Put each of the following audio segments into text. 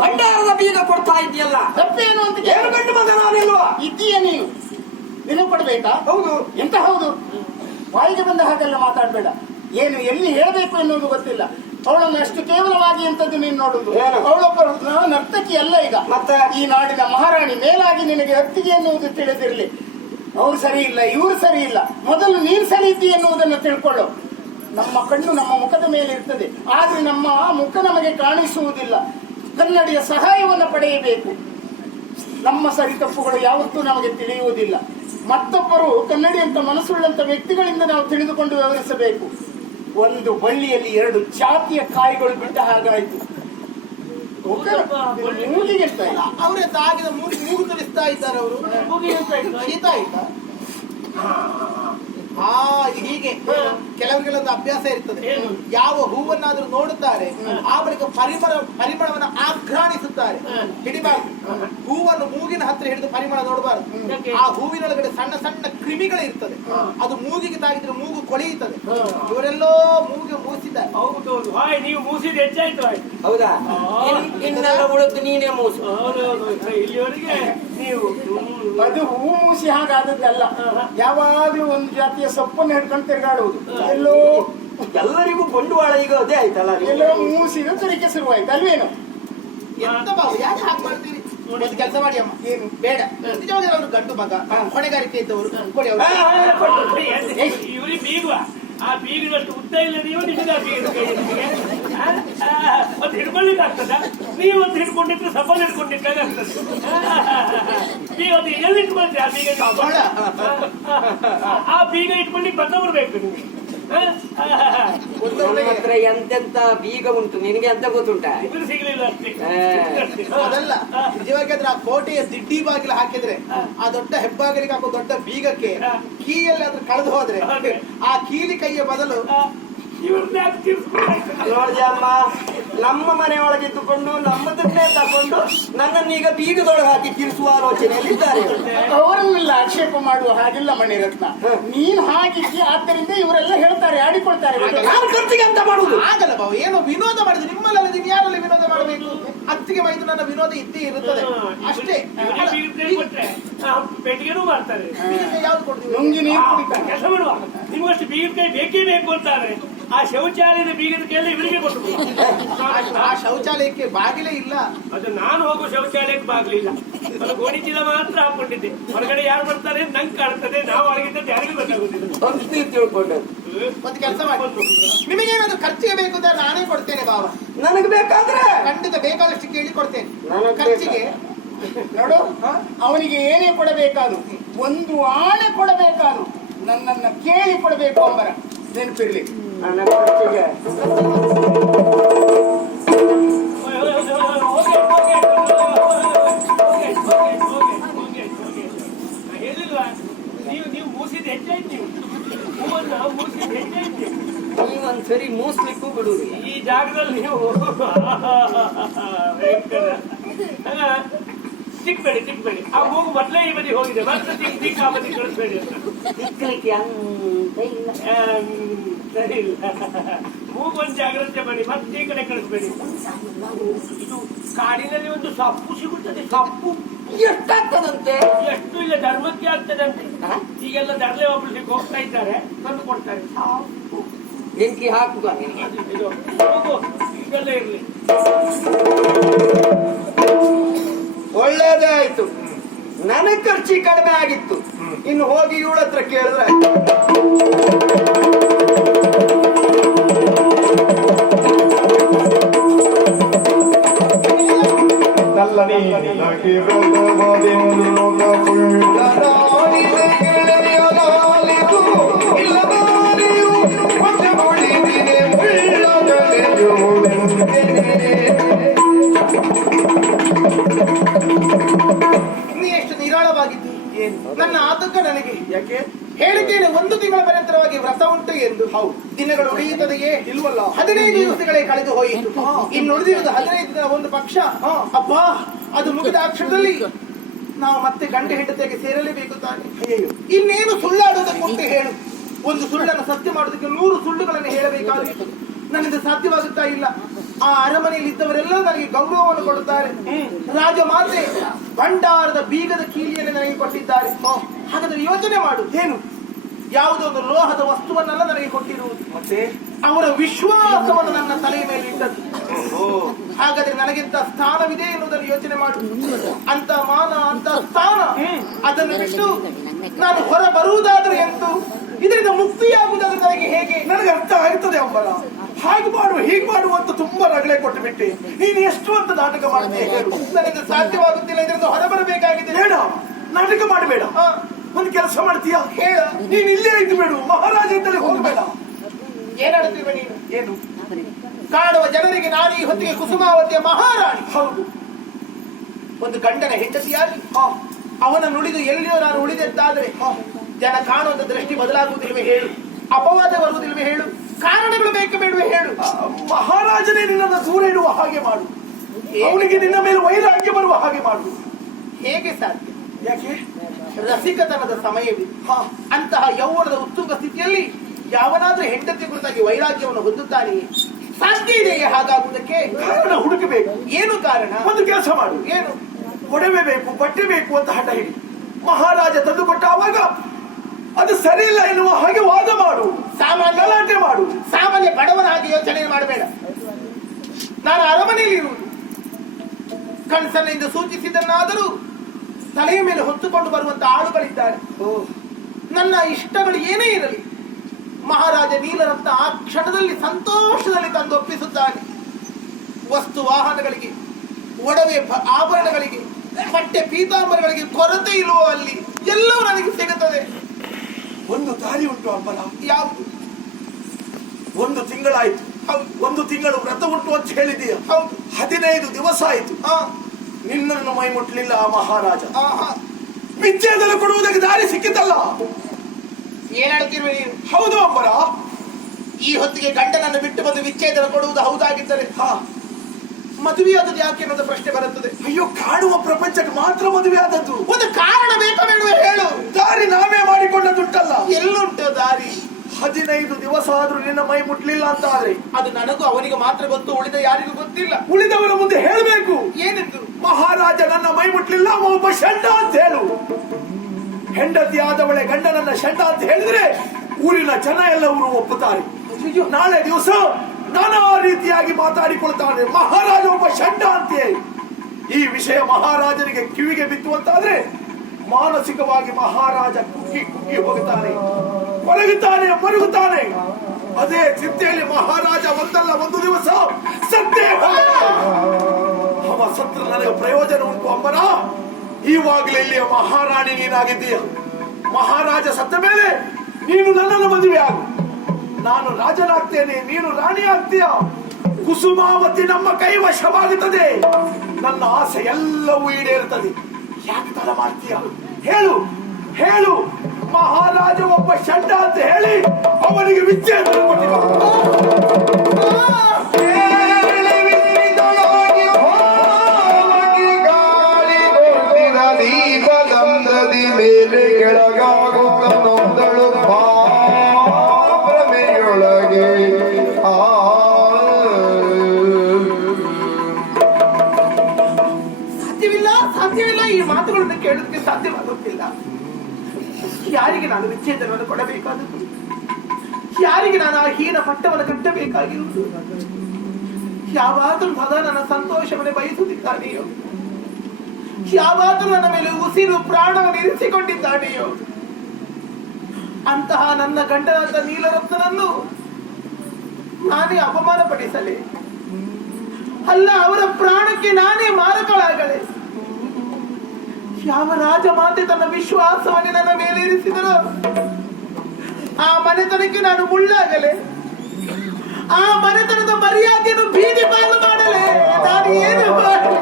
ಭಂಡಾರದ ಬೀಗ ಕೊಡ್ತಾ ಇದೆಯಲ್ಲ, ತಪ್ಪೇನು ಅಂತ ಏನು ಗಂಡು ಮಗ ನಾನಿಲ್ವಾ? ಇದ್ದೀಯ ನೀನು? ನೀನು ಕೊಡ್ಬೇಕಾ? ಹೌದು. ಎಂತ ಹೌದು? ಬಾಯಿಗೆ ಬಂದ ಹಾಗೆಲ್ಲ ಮಾತಾಡ್ಬೇಡ. ಏನು ಎಲ್ಲಿ ಹೇಳಬೇಕು ಎನ್ನುವುದು ಗೊತ್ತಿಲ್ಲ. ಅವಳನ್ನು ಅಷ್ಟು ಕೇವಲವಾಗಿ ಎಂತದ್ದು ನೀನು ನೋಡುದು? ಅವಳೊಬ್ಬ ನರ್ತಕಿ ಅಲ್ಲ ಈಗ. ಮತ್ತೆ ಈ ನಾಡಿನ ಮಹಾರಾಣಿ. ಮೇಲಾಗಿ ನಿನಗೆ ಅತ್ತಿಗೆ ಎನ್ನುವುದು ತಿಳಿದಿರಲಿ. ಅವ್ರು ಸರಿ ಇಲ್ಲ, ಇವ್ರು ಸರಿ ಇಲ್ಲ. ಮೊದಲು ನೀನ್ ಸರಿ ಇದ್ದಿ ಎನ್ನುವುದನ್ನು ತಿಳ್ಕೊಳ್ಳು. ನಮ್ಮ ಕಣ್ಣು ನಮ್ಮ ಮುಖದ ಮೇಲೆ ಇರ್ತದೆ, ಆದ್ರೆ ನಮ್ಮ ಮುಖ ನಮಗೆ ಕಾಣಿಸುವುದಿಲ್ಲ. ಕನ್ನಡಿಯ ಸಹಾಯವನ್ನು ಪಡೆಯಬೇಕು. ನಮ್ಮ ಸರಿ ತಪ್ಪುಗಳು ಯಾವತ್ತೂ ನಮಗೆ ತಿಳಿಯುವುದಿಲ್ಲ. ಮತ್ತೊಬ್ಬರು ಕನ್ನಡಿ ಅಂತ ಮನಸ್ಸುಳ್ಳಂತ ವ್ಯಕ್ತಿಗಳಿಂದ ನಾವು ತಿಳಿದುಕೊಂಡು ವ್ಯವಹರಿಸಬೇಕು. ಒಂದು ಬಳ್ಳಿಯಲ್ಲಿ ಎರಡು ಜಾತಿಯ ಕಾಯಿಗಳು ಬಿಟ್ಟ ಹಾಗಾಯ್ತು. ಮೂಗಿಗೆ ಅವರೇ ತಾಗಿದ ಮೂಗು ತುಳಿಸ್ತಾ ಇದ್ದಾರೆ. ಅವರು ಶೀತ ಆಯ್ತಾ? ಹೀಗೆ ಕೆಲವರಿಗೆಲ್ಲೊಂದು ಅಭ್ಯಾಸ ಇರ್ತದೆ. ಯಾವ ಹೂವನ್ನಾದ್ರೂ ನೋಡುತ್ತಾರೆ, ಆ ಬಳಿಕ ಪರಿಮಳವನ್ನು ಆಘ್ರಾಣಿಸುತ್ತಾರೆ. ಹಿಡಿಬಾರ್ದು. ಹೂವನ್ನು ಮೂಗಿನ ಹತ್ರ ಹಿಡಿದು ಪರಿಮಳ ನೋಡಬಾರದು. ಆ ಹೂವಿನೊಳಗಡೆ ಸಣ್ಣ ಸಣ್ಣ ಕ್ರಿಮಿಗಳು ಇರ್ತದೆ. ಅದು ಮೂಗಿಗೆ ತಾಗಿದ್ರೆ ಮೂಗು ಕೊಳೆಯುತ್ತದೆ. ಇವರೆಲ್ಲೋ ಮೂಗಿಗೆ ಮೂಸಿದ್ದಾರೆ. ನೀವು ಮೂಸಿದ ಹೆಚ್ಚಾಯ್ತು. ಹೌದಾ? ಇನ್ನೆಲ್ಲ ಉಳಿದು ನೀನೇ ಮೂಸು. ಇಲ್ಲಿವರೆಗೆ ನೀವು ಅದು ಹೂ ಮೂಸಿ ಹಾಗಾದದ್ದಲ್ಲ. ಯಾವಾಗ್ಲೂ ಒಂದು ಜಾತಿಯ ಸೊಪ್ಪನ್ನು ಹಿಡ್ಕೊಂಡು ತಿರುಗಾಡುವುದು. ಎಲ್ಲೋ ಎಲ್ಲರಿಗೂ ಬಂಡವಾಳ ಈಗ ಅದೇ ಆಯ್ತಲ್ಲ. ಎಲ್ಲೋ ಮೂಸಿದ ತರಿಕೆ ಶುರುವಾಯ್ತು ಅಲ್ವೇನು? ಎಂತ ಬಾಬು ಯಾಕೆ ಹಾಗೆ ಮಾಡ್ತೀರಿ? ಒಂದು ಕೆಲಸ ಮಾಡಿ ಅಮ್ಮ. ಏನು ಬೇಡ, ನಿಜವಾಗಿ ಅವರು ಗಂಡು ಮಗ, ಹೊಣೆಗಾರಿಕೆ ಇದ್ದವರು. ಕೊಡಿ ಅವರು. ಇವ್ರಿಗೆ ಬೀಗುವ ಆ ಬೀಗಿನಷ್ಟು ಉದ್ದ ಇಲ್ಲ. ನೀವು ನಿಮಗೆ ಒಂದು ಹಿಡ್ಕೊಳ್ಳಿಕ್ಕೆ ಆಗ್ತದ? ನೀವು ಒಂದು ಹಿಡ್ಕೊಂಡಿದ್ರೆ ಸಫಲ ಹಿಡ್ಕೊಂಡಿದ್ದಾಗ ಆಗ್ತದೆ. ನೀವು ಅದು ಎಲ್ಲಿ ಇಟ್ಕೊಳ್ತೀರಿ? ಆ ಬೀಗ ಇಟ್ಕೊಳ್ಳಿಕ್ಕೆ ಮತ್ತೊಬ್ರು ಬೇಕು ನಿಮಗೆ. ಹತ್ರ ಎಂತೆಂತ ಬೀಗ ಉಂಟು, ನಿನಗೆ ಅಂತ ಗೊತ್ತುಂಟ? ಇದ್ರು ಸಿಗಲಿಲ್ಲ ಅಷ್ಟೇ. ಅದಲ್ಲ, ನಿಜವಾಗಿ ಆ ಕೋಟೆಯ ದಿಡ್ಡಿ ಬಾಗಿಲು ಹಾಕಿದ್ರೆ, ಆ ದೊಡ್ಡ ಹೆಬ್ಬಾಗಿಲಿಗೆ ಹಾಕೋ ದೊಡ್ಡ ಬೀಗಕ್ಕೆ ಕೀಯಲ್ಲಿ ಅದ್ರ ಕಳೆದು ಹೋದ್ರೆ, ಆ ಕೀಲಿ ಕೈಯ ಬದಲು ನೋಡಿ ಅಮ್ಮ, ನಮ್ಮ ಮನೆ ಒಳಗಿದ್ದುಕೊಂಡು ನಮ್ಮದನ್ನೇ ತಕೊಂಡು ನನ್ನನ್ನೀಗ ಬೀಗದೊಳಗೆ ಹಾಕಿ ತಿರ್ಸುವ ಆಲೋಚನೆಯಲ್ಲಿದ್ದಾರೆ. ಅವರನ್ನೆಲ್ಲ ಆಕ್ಷೇಪ ಮಾಡುವ ಹಾಗಿಲ್ಲ ಮಣಿರತ್ನ. ನೀನ್ ಹಾಗಿದ್ದಿ, ಆದ್ದರಿಂದ ಇವರೆಲ್ಲ ಹೇಳ್ತಾರೆ, ಆಡಿಕೊಳ್ತಾರೆ. ನಾನು ಖರ್ಚಿಗೆ ಅಂತ ಮಾಡುದು ಆಗಲ್ಲ ಬಾವು. ಏನೋ ವಿನೋದ ಮಾಡಿದ್ರೆ ನಿಮ್ಮಲ್ಲಿ ಯಾರಲ್ಲಿ ವಿನೋದ ಮಾಡಬೇಕು? ಅತ್ತಿಗೆ ಮೈದು ನನ್ನ ವಿನೋದ ಇದ್ದೇ ಇರುತ್ತದೆ ಅಷ್ಟೇ. ಪೆಟ್ಟಿಗೆನೂ ಮಾಡ್ತಾರೆ. ಯಾವ್ದು ಕೊಡ್ತೀವಿ? ನುಂಗಿ ನೀರು ಕುಡಿತಾರೆ. ಕೆಲಸ ಮಾಡುವ ನಿಮಗಷ್ಟು ಬೀಗದ ಬೇಕೇ ಬೇಕು ಅಂತಾರೆ. ಆ ಶೌಚಾಲಯದ ಬೀಗದ ಕೈಯಲ್ಲಿ ಇವರಿಗೆ ಕೊಟ್ಟು. ಆ ಶೌಚಾಲಯಕ್ಕೆ ಬಾಗಿಲೇ ಇಲ್ಲ. ಅದು ನಾನು ಹೋಗುವ ಶೌಚಾಲಯಕ್ಕೆ ಬಾಗಿಲಿಲ್ಲ. ಅದು ಗೋಣಿ ಚೀಲ ಮಾತ್ರ ಹಾಕೊಂಡಿದ್ದೆ. ಹೊರಗಡೆ ಯಾರು ಬರ್ತಾರೆ ನಂಗೆ ಕಾಣ್ತದೆ. ನಾವು ಒಳಗಿದ್ದ ಯಾರಿಗೂ ಗೊತ್ತಾಗುದಿಲ್ಲ. ತಿಳ್ಕೊಂಡು ಒಂದು ಕೆಲಸ ಮಾಡಿ, ನಿಮಗೇನಾದ್ರೂ ಖರ್ಚಿಗೆ ಬೇಕು ಅಂತ ನಾನೇ ಕೊಡ್ತೇನೆ ಬಾವ. ನನಗೆ ಬೇಕಾದ್ರೆ ಖಂಡಿತ ಬೇಕಾದಷ್ಟು ಕೇಳಿ ಕೊಡ್ತೇನೆ. ಖರ್ಚಿಗೆ ನೋಡು, ಅವನಿಗೆ ಏನೇ ಕೊಡಬೇಕಾದ್ರು, ಒಂದು ಆಣೆ ಕೊಡಬೇಕಾದ್ರು ನನ್ನನ್ನ ಕೇಳಿ ಕೊಡಬೇಕು ಅಂಬರ. ನೆನಪಿರ್ಲಿ. ನನ್ನ ಖರ್ಚಿಗೆ ಹೇಳಿಲ್ವಾ? ನೀವು ಮೂಸಿದ ಹೆಚ್ಚಾಯ್ತು. ಹೂವನ್ನ ಮೂಸಿದ ಹೆಚ್ಚಾಯ್ತು. ನೀವೊಂದ್ಸರಿ ಮೂಸ್ಲಿಕ್ಕೂ ಬಿಡುವುದಿಲ್ಲ. ಈ ಜಾಗದಲ್ಲಿ ನೀವು ಚಿಕ್ಕಬೇಡಿ. ಆ ಮೂಗು ಮೊದಲೇ ಈ ಬದಿ ಹೋಗಿದೆ, ಮತ್ತೆ ಚಿಕ್ಕ ಆ ಬದಿ ಕಳಿಸ್ಬೇಡಿ ಅಂತ. ಸರಿ ಇಲ್ಲ, ಮೂಗು ಒಂದು ಜಾಗ್ರತೆ ಮಾಡಿ, ಮತ್ತೆ ಈ ಕಡೆ ಕಳಿಸ್ಬೇಡಿ. ಇದು ಕಾಡಿನಲ್ಲಿ ಒಂದು ಸೊಪ್ಪು ಸಿಗುತ್ತದೆ. ಸೊಪ್ಪು ಎಷ್ಟಾಗ್ತದಂತೆ? ಎಷ್ಟು ಇಲ್ಲ, ಧರ್ಮಕ್ಕೆ ಆಗ್ತದಂತೆ. ಈಗೆಲ್ಲ ಧರ್ಲೆ ಒಬ್ಬರಿಗೆ ಹೋಗ್ತಾ ಇದ್ದಾರೆ, ತಂದು ಕೊಡ್ತಾರೆ. ಬೆಂಕಿ ಹಾಕುವ ನಿನಗೆ. ಇದು ಈಗೆಲ್ಲ ಇರ್ಲಿ. ಒಳ್ಳೇದೇ ಆಯ್ತು. ನನಗೆ ಖರ್ಚಿ ಕಡಿಮೆ ಆಗಿತ್ತು. ಇನ್ನು ಹೋಗಿ ಇವಳ ಹತ್ರ ಕೇಳಿದ್ರೆ ಎಷ್ಟು ನಿರಾಳವಾಗಿದ್ದು ನನ್ನ ಆತಂಕ ನನಗೆ. ಯಾಕೆ ಹೇಳಿದ್ದೇನೆ, 1 ತಿಂಗಳ ಪರ್ಯಂತರವಾಗಿ ವ್ರತ ಉಂಟು ಎಂದು. ಹೌದು, ದಿನಗಳು ಉಳಿಯುತ್ತದೆಯೇ? ಇಲ್ವಲ್ಲ. 15 ದಿವಸಗಳೇ ಕಳೆದು ಹೋಯಿತು. ಇನ್ನು ಉಳಿದಿರುವುದು 15 ದಿನ ಒಂದು ಪಕ್ಷ. ಅಬ್ಬಾ, ಅದು ಮುಗಿದ ಅಕ್ಷರದಲ್ಲಿ ನಾವು ಮತ್ತೆ ಗಂಡ ಹೆಂಡತಿಗೆ ಸೇರಲೇಬೇಕು ತಾನೆ. ಇನ್ನೇನು ಸುಳ್ಳಾಡುವುದಕ್ಕುಂಟು ಹೇಳು. ಒಂದು ಸುಳ್ಳನ್ನು ಸತ್ಯ ಮಾಡುವುದಕ್ಕೆ 100 ಸುಳ್ಳುಗಳನ್ನು ಹೇಳಬೇಕಾಗಿತ್ತು. ನನ್ನಿಂದ ಸಾಧ್ಯವಾಗುತ್ತಾ ಇಲ್ಲ. ಆ ಅರಮನೆಯಲ್ಲಿ ಇದ್ದವರೆಲ್ಲ ನನಗೆ ಗೌರವವನ್ನು ಕೊಡುತ್ತಾರೆ. ರಾಜಮಾತೆ ಭಂಡಾರದ ಬೀಗದ ಕೀಲಿಯನ್ನು ನನಗೆ ಕೊಟ್ಟಿದ್ದಾರೆ. ಹಾಗಾದ್ರೆ ಯೋಚನೆ ಮಾಡು, ಏನು ಯಾವುದೋ ಒಂದು ಲೋಹದ ವಸ್ತುವನ್ನೆಲ್ಲ ನನಗೆ ಕೊಟ್ಟಿರುವುದು, ಮತ್ತೆ ಅವರ ವಿಶ್ವಾಸವನ್ನು ನನ್ನ ತಲೆಯ ಮೇಲೆ ಇಟ್ಟದ್ದು. ಹಾಗಾದ್ರೆ ನನಗಿಂತ ಸ್ಥಾನವಿದೆ ಎನ್ನುವುದನ್ನು ಯೋಚನೆ ಮಾಡು. ಅಂತ ಮಾನ, ಅಂತ ಸ್ಥಾನ, ಅದನ್ನು ಬಿಟ್ಟು ನಾನು ಹೊರ ಬರುವುದಾದ್ರೆ ಎಂದು ಇದರಿಂದ ಮುಕ್ತಿಯಾಗುವುದಾದ್ರೆ ನನಗೆ ಹೇಗೆ? ನನಗೆ ಅರ್ಥ ಆಗ್ತದೆ ಅಂಬಲ. ಹಾಗೆ ಮಾಡು ಹೀಗೆ ಮಾಡುವ ಅಂತ ತುಂಬಾ ರಗಳೆ ಕೊಟ್ಟು ಬಿಟ್ಟೆ. ನೀನು ಎಷ್ಟು ಅಂತ ನಾಟಕ ಮಾಡ್ತೀಯ ಹೇಳು? ನನಗೆ ಸಾಧ್ಯವಾಗುತ್ತಿಲ್ಲ, ಇದರಿಂದ ಹೊರಬರಬೇಕಾಗಿದೆ. ಬೇಡ, ನಾಟಕ ಮಾಡಬೇಡ. ಒಂದು ಕೆಲಸ ಮಾಡ್ತೀಯ, ಹೇಳ. ನೀನ್ ಇಲ್ಲೇ ಇದ್ದು ಬೇಡು, ಮಹಾರಾಜ ಇದ್ದಲ್ಲಿ ಹೋಗಬೇಡ. ಏನಾಡುತ್ತೀವ ನೀನು? ಏನು ಕಾಡುವ ಜನರಿಗೆ ನಾನು ಈ ಹೊತ್ತಿಗೆ ಕುಸುಮಾವತಿಯ ಮಹಾರಾಣಿ. ಹೌದು, ಒಂದು ಗಂಡನ ಹೆಂಡತಿಯಾಗಿ ಅವನ ನುಡಿದು ಎಲ್ಲಿಯೋ ನಾನು ಉಳಿದೆಂತಾದ್ರೆ ಜನ ಕಾಣುವಂತ ದೃಷ್ಟಿ ಬದಲಾಗುವುದಿಲ್ವೇ ಹೇಳು? ಅಪವಾದ ಬರುವುದಿಲ್ವೇ ಹೇಳು? ಕಾರಣಗಳು ಬೇಕು ಬೇಡವೇ ಹೇಳು? ಮಹಾರಾಜನೇ ನಿನ್ನನ್ನು ದೂರ ಇಡುವ ಹಾಗೆ ಮಾಡು, ಅವನಿಗೆ ನಿನ್ನ ಮೇಲೆ ವೈರಾಗ್ಯ ಬರುವ ಹಾಗೆ ಮಾಡು. ಹೇಗೆ ಸಾಧ್ಯ? ಯಾಕೆ? ರಸಿಕತನದ ಸಮಯವಿದೆ. ಅಂತಹ ಯೌವನದ ಉತ್ತುಂಗ ಸ್ಥಿತಿಯಲ್ಲಿ ಯಾವನಾದ್ರೂ ಹೆಂಡತಿ ಕುರಿತಾಗಿ ವೈರಾಗ್ಯವನ್ನು ಹೊಂದುತ್ತಾನೆಯೇ? ಸಾಧ್ಯ ಇದೆಯೇ ಹಾಗಾಗುವುದಕ್ಕೆ? ಕಾರಣ ಹುಡುಕಬೇಕು. ಏನು ಕಾರಣ? ಒಂದು ಕೆಲಸ ಮಾಡು, ಏನು? ಒಡವೆ ಬೇಕು, ಬಟ್ಟೆ ಬೇಕು ಅಂತ ಹಠ ಹಿಡಿ. ಮಹಾರಾಜ ತಂದು ಕೊಟ್ಟಾಗ ಅದು ಸರಿ ಇಲ್ಲ ಎನ್ನುವ ಹಾಗೆ ವಾದ ಮಾಡು, ಸಾಮಾನ್ಯ ಗಲಾಟೆ ಮಾಡು. ಸಾಮಾನ್ಯ ಬಡವನ ಹಾಗೆ ಯೋಚನೆ ಮಾಡಬೇಡ. ನಾನು ಅರಮನೆಯಲ್ಲಿ ಇರುವುದು, ಕಣ್ಸನ್ನಿಂದ ಸೂಚಿಸಿದನ್ನಾದರೂ ತಲೆಯ ಮೇಲೆ ಹೊತ್ತುಕೊಂಡು ಬರುವಂತ ಆಳುಗಳಿದ್ದಾರೆ. ನನ್ನ ಇಷ್ಟಗಳು ಏನೇ ಇರಲಿ, ಮಹಾರಾಜ ನೀಲರಂತ ಆ ಕ್ಷಣದಲ್ಲಿ ಸಂತೋಷದಲ್ಲಿ ತಂದು ಒಪ್ಪಿಸುತ್ತಾನೆ. ವಸ್ತು ವಾಹನಗಳಿಗೆ, ಒಡವೆ ಆಭರಣಗಳಿಗೆ, ಬಟ್ಟೆ ಪೀತಾಂಬರಗಳಿಗೆ ಕೊರತೆ ಇರುವ ಅಲ್ಲಿ ಎಲ್ಲವೂ ನನಗೆ ಸಿಗುತ್ತದೆ. ಒಂದು ದಾರಿ ಉಂಟು ಅಂಬಲ. ಯಾವುದು? ಒಂದು ತಿಂಗಳಾಯ್ತು. ಒಂದು ತಿಂಗಳು ವ್ರತ ಉಂಟು ಅಂತ ಹೇಳಿದೀಯ. ಹೌದು. 15 ದಿವಸ ಆಯ್ತು. ನಿನ್ನನ್ನು ಮೈ ಮುಟ್ಲಿಲ್ಲ ಆ ಮಹಾರಾಜ. ವಿಚ್ಛೇದನ ಕೊಡುವುದಕ್ಕೆ ದಾರಿ ಸಿಕ್ಕಿತಲ್ಲ. ಏನ್ ಹೇಳ್ತಿರುವೆ ನೀನು? ಹೌದು ಅಂಬರ. ಈ ಹೊತ್ತಿಗೆ ಗಂಡನನ್ನು ಬಿಟ್ಟು ಬಂದು ವಿಚ್ಛೇದನ ಕೊಡುವುದು ಹೌದಾಗಿದ್ದರೆ ಮದುವೆಯಾದದ್ದು ಯಾಕೆ ಅನ್ನೋದು ಪ್ರಶ್ನೆ ಬರುತ್ತದೆ. ಅಯ್ಯೋ, ಕಾಡುವ ಪ್ರಪಂಚಕ್ಕೆ ಮಾತ್ರ ಮದುವೆ ಆದದ್ದು. ಒಂದು ಕಾರಣ ಬೇಕಾ ಬೇಡವೇ ಹೇಳು? ದಾರಿ ನಾವೇ ಮಾಡಿಕೊಂಡದುಂಟಲ್ಲ. ಎಲ್ಲುಂಟು ದಾರಿ? 15 ದಿವಸ ಆದ್ರೂ ನಿನ್ನ ಮೈ ಮುಟ್ಲಿಲ್ಲ ಅಂತ ಆದ್ರೆ ಅದು ನನಗೂ ಅವನಿಗೆ ಮಾತ್ರ ಗೊತ್ತು, ಉಳಿದ ಯಾರಿಗೂ ಗೊತ್ತಿಲ್ಲ. ಉಳಿದವರ ಮುಂದೆ ಹೇಳಬೇಕು. ಏನಿತ್ತು? ಮಹಾರಾಜ ನನ್ನ ಮೈ ಮುಟ್ಲಿಲ್ಲ, ಒಬ್ಬ ಷಂಡ ಅಂತ ಹೇಳು. ಹೆಂಡತಿ ಆದವಳೆ ಗಂಡನನ್ನ ಷಂಡ ಅಂತ ಹೇಳಿದ್ರೆ ಊರಿನ ಜನ ಎಲ್ಲವರು ಒಪ್ಪುತ್ತಾರೆ. ನಾಳೆ ದಿವಸ ನಾನಾ ರೀತಿಯಾಗಿ ಮಾತಾಡಿಕೊಳ್ತಾನೆ, ಮಹಾರಾಜ ಒಬ್ಬ ಷಂಡ ಅಂತೆ. ಈ ವಿಷಯ ಮಹಾರಾಜನಿಗೆ ಕಿವಿಗೆ ಬಿತ್ತು ಅಂತಾದ್ರೆ ಮಾನಸಿಕವಾಗಿ ಮಹಾರಾಜ ಕುಗ್ಗಿ ಕುಗ್ಗಿ ಹೋಗುತ್ತಾನೆ, ಕೊರಗುತ್ತಾನೆ, ಮರುಗುತ್ತಾನೆ. ಅದೇ ಚಿಂತೆಯಲ್ಲಿ ಮಹಾರಾಜ ಒಂದಲ್ಲ ಒಂದು ದಿವಸ ಸತ್ತೇ ಅವ ಸತ್ರ ನನಗೆ ಪ್ರಯೋಜನ ಉಂಟು ಅಂಬನ. ಈವಾಗಲೇ ಇಲ್ಲಿಯ ಮಹಾರಾಣಿ ನೀನಾಗಿದ್ದೀಯ. ಮಹಾರಾಜ ಸತ್ತ ಮೇಲೆ ನೀನು ನನ್ನನ್ನು ಮದುವೆ ಆಗು, ನಾನು ರಾಜನಾಗ್ತೇನೆ, ನೀನು ರಾಣಿ ಆಗ್ತೀಯ. ಕುಸುಮಾವತಿ ನಮ್ಮ ಕೈವಶವಾಗುತ್ತದೆ. ನನ್ನ ಆಸೆ ಎಲ್ಲವೂ ಈಡೇರುತ್ತದೆ. ಯಾಕೆ ತಡ ಮಾಡ್ತೀಯ? ಹೇಳು ಹೇಳು. ಮಹಾರಾಜ ಒಬ್ಬ ಷಂಡ ಅಂತ ಹೇಳಿ ಅವನಿಗೆ ವಿಚ್ಛೇದನ ದೀಪದಂದದಿ ಮೇಲೆ ಕೆಳಗಾಗುತ್ತ ನೊಂದಳು ಭ್ರಮೆಯೊಳಗೆ. ಸಾಧ್ಯವಿಲ್ಲ, ಸಾಧ್ಯವಿಲ್ಲ. ಈ ಮಾತುಗಳನ್ನು ಕೇಳೋದಕ್ಕೆ ಸಾಧ್ಯವಾಗುತ್ತಿಲ್ಲ. ಯಾರಿಗೆ ನಾನು ವಿಚ್ಛೇದನವನ್ನು ಕೊಡಬೇಕಾದದ್ದು? ಯಾರಿಗೆ ನಾನು ಆ ಹೀನ ಪಟ್ಟವನ್ನು ಕಟ್ಟಬೇಕಾಗಿರುವುದು? ಯಾವಾಗಲೂ ಮಗ ನನ್ನ ಸಂತೋಷವನ್ನೇ ಬಯಸುತ್ತಿದ್ದಾನೆಯೋ? ಯಾವಾಗಲೂ ನನ್ನ ಮೇಲೆ ಉಸಿರು ಪ್ರಾಣವನ್ನು ಇರಿಸಿಕೊಂಡಿದ್ದಾನೆಯೋ? ಅಂತಹ ನನ್ನ ಗಂಡನಾದ ನೀಲರತ್ನನನ್ನು ನಾನೇ ಅಪಮಾನ ಪಡಿಸಲೇ? ಅಲ್ಲ, ಅವರ ಪ್ರಾಣಕ್ಕೆ ನಾನೇ ಮಾರಕಳಾಗಲೇ? ಯಾವ ರಾಜಮಾತೆ ತನ್ನ ವಿಶ್ವಾಸವನ್ನೇ ನನ್ನ ಮೇಲೆ ಇರಿಸಿದರೋ ಆ ಮನೆತನಕ್ಕೆ ನಾನು ಮುಳ್ಳಾಗಲೇ? ಆ ಮನೆತನದ ಮರ್ಯಾದೆಯನ್ನು ಬೀದಿ ಪಾಲು ಮಾಡಲೇ? ನಾನು ಏನು ಮಾಡಲಿ?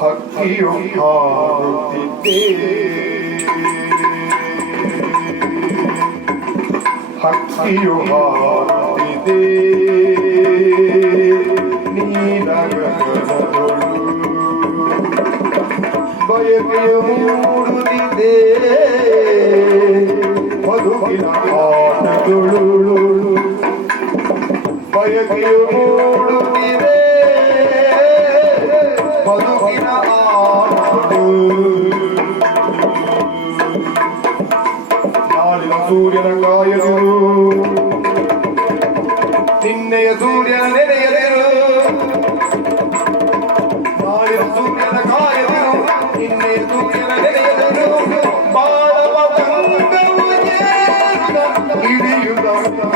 ಹಕ್ಕಿಯು ಹಾರುತ್ತಿದ್ದೆ, ಹಕ್ಕಿಯು ಹಾರುತ್ತಿದೆ ನೀನಗನದೊಳು, ಬಯಕೆಯು ಮೂಡುತ್ತಿದೆ ಬದುಕಿನ ಆಟಗಳು ಬಯಕೆಯು ಮೂಡುತ್ತಿದೆ ಬದುಕಿನ ಆಟಗಳು ನಾಳಿನ ಸೂರ್ಯನ ಕಾಯದಿರು ನಿನ್ನೆಯ ಸೂರ್ಯನ ನೆನೆಯದಿರು ನಾಳಿನ ಸೂರ್ಯನ ಕಾಯದಿರು ನಿನ್ನೆಯ ಸೂರ್ಯನ ನೆನೆಯದಿರು ಬಾಳವ ತಂಗವು ಏರುತ್ತ ಇಳಿಯುತ್ತ